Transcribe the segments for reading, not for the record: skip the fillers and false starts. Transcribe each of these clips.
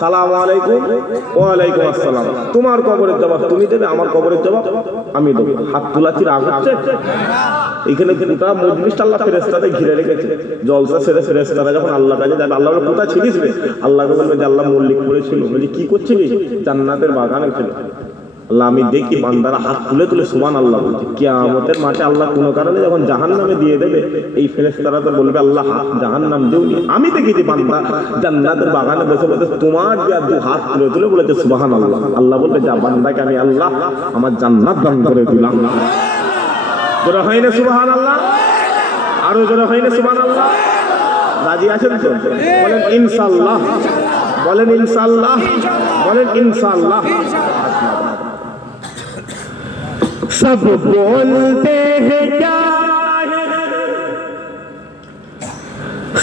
সালাম আলাইকুম, ওয়ালাইকুম আসসালাম। তোমার কবরের জবাব তুমি দেবে, আমার কবরের জবাব আমি দেবো। হাত তুলাচ্ছি, রাগ হচ্ছে? এখানে গোটা মজলিসটা আল্লাহ ফেরেশতাতে ঘিরে রেখেছে। জলসা ছেড়ে ফেরেশতারা যখন আল্লাহর কাছে যাবে, আল্লাহ বলে কোথায় ছিলিস রে? আল্লাহকে বলবে যে আল্লাহ মল্লিক পড়েছিল। বলছি কি করছিলি? জান্নাতের বাগানে ছিল। আল্লাহ আমি দেখি বান্দারা হাত তুলে তুলে সুবহানাল্লাহ বলছে। কিয়ামতের মাঠে আল্লাহ কোনো কারণে যখন জাহান্নামে দিয়ে দেবে, এই ফেরেশতারা তো বলবে আল্লাহ জাহান্নাম দিওনি। আমি দেখেছি বান্দা জান্নাতের বাগানে বসে বসে তোমার দু হাত তুলে তুলে বলেছে সুবহানাল্লাহ। আল্লাহ বলবে যা বান্দাকে আমি আল্লাহ আমার জান্নাত দান করে দিলাম। জোরে হয় না সুবহানাল্লাহ? আরো জোরে হয় না সুবহানাল্লাহ? রাজি আছেন তো? বলেন ইনশাআল্লাহ, বলেন ইনশাআল্লাহ, বলেন ইনশাআল্লাহ। सब बोलते हैं क्या है,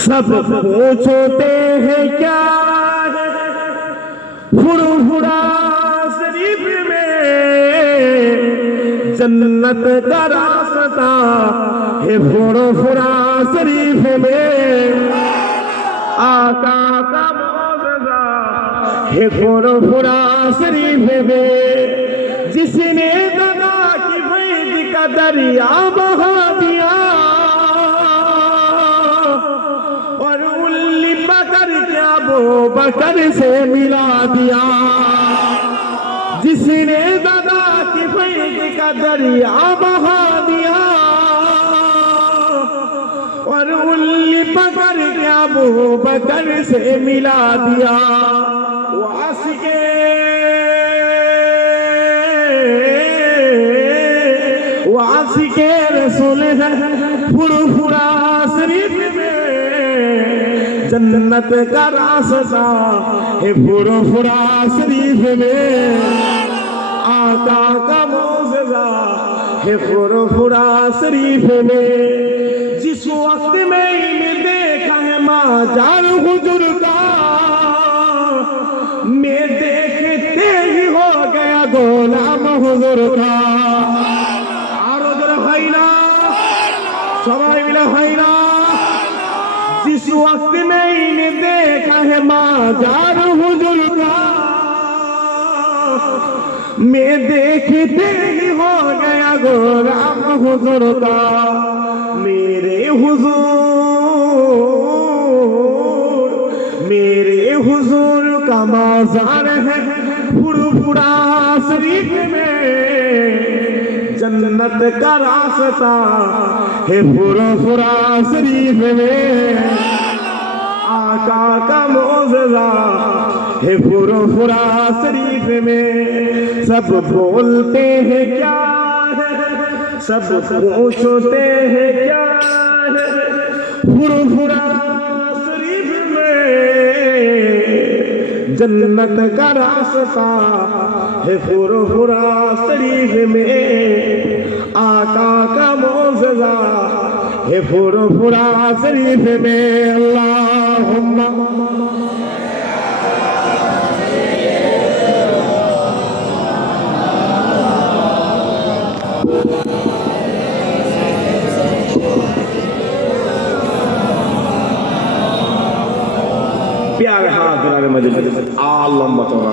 सब पूछते हैं क्या है, फुरफुरा शरीफ में जन्नत का रास्ता है, फुरफुरा शरीफ में आका का मौजज़ा है, फुरफुरा शरीफ में जिसने दरिया बहा दिया और उल्ली पकड़ के अबू बकर से मिला दिया, जिसने दादा की फैज का दरिया बहा दिया और उल्ली पकड़ के अबू बकर से मिला दिया। वो आशिके वासिके रसूल है, फुरफुरा शरीफ में जन्नत का रास्ता है, फुरफुरा शरीफ में आका का मौजज़ा है, फुरफुरा शरीफ में जिस वक्त में देखा है माजार हुजूर का, मैं देखते ही हो गया गोलाम हुजूर का। सवाई मिला है ना? जिस वक्त में इन्हें देखा है माजार हुजूर का, मैं देखते ही हो गया गोलाम हुजूर का। मेरे हुजूर का माजार है, फुरफुरा शरीफ में जन्नत का रास्ता है, फुरफुरा शरीफ में आका का मौजज़ा है, फुरफुरा शरीफ में सब बोलते हैं क्या है, सब पूछते हैं क्या है, फुरफुरा शरीफ में जन्नत का रास्ता है, फुरफुरा शरीफ में आका का मौजज़ा है, फुरफुरा शरीफ में। अल्लाहुम्मा प्यार हाथ मजे आ लंबा चौड़ा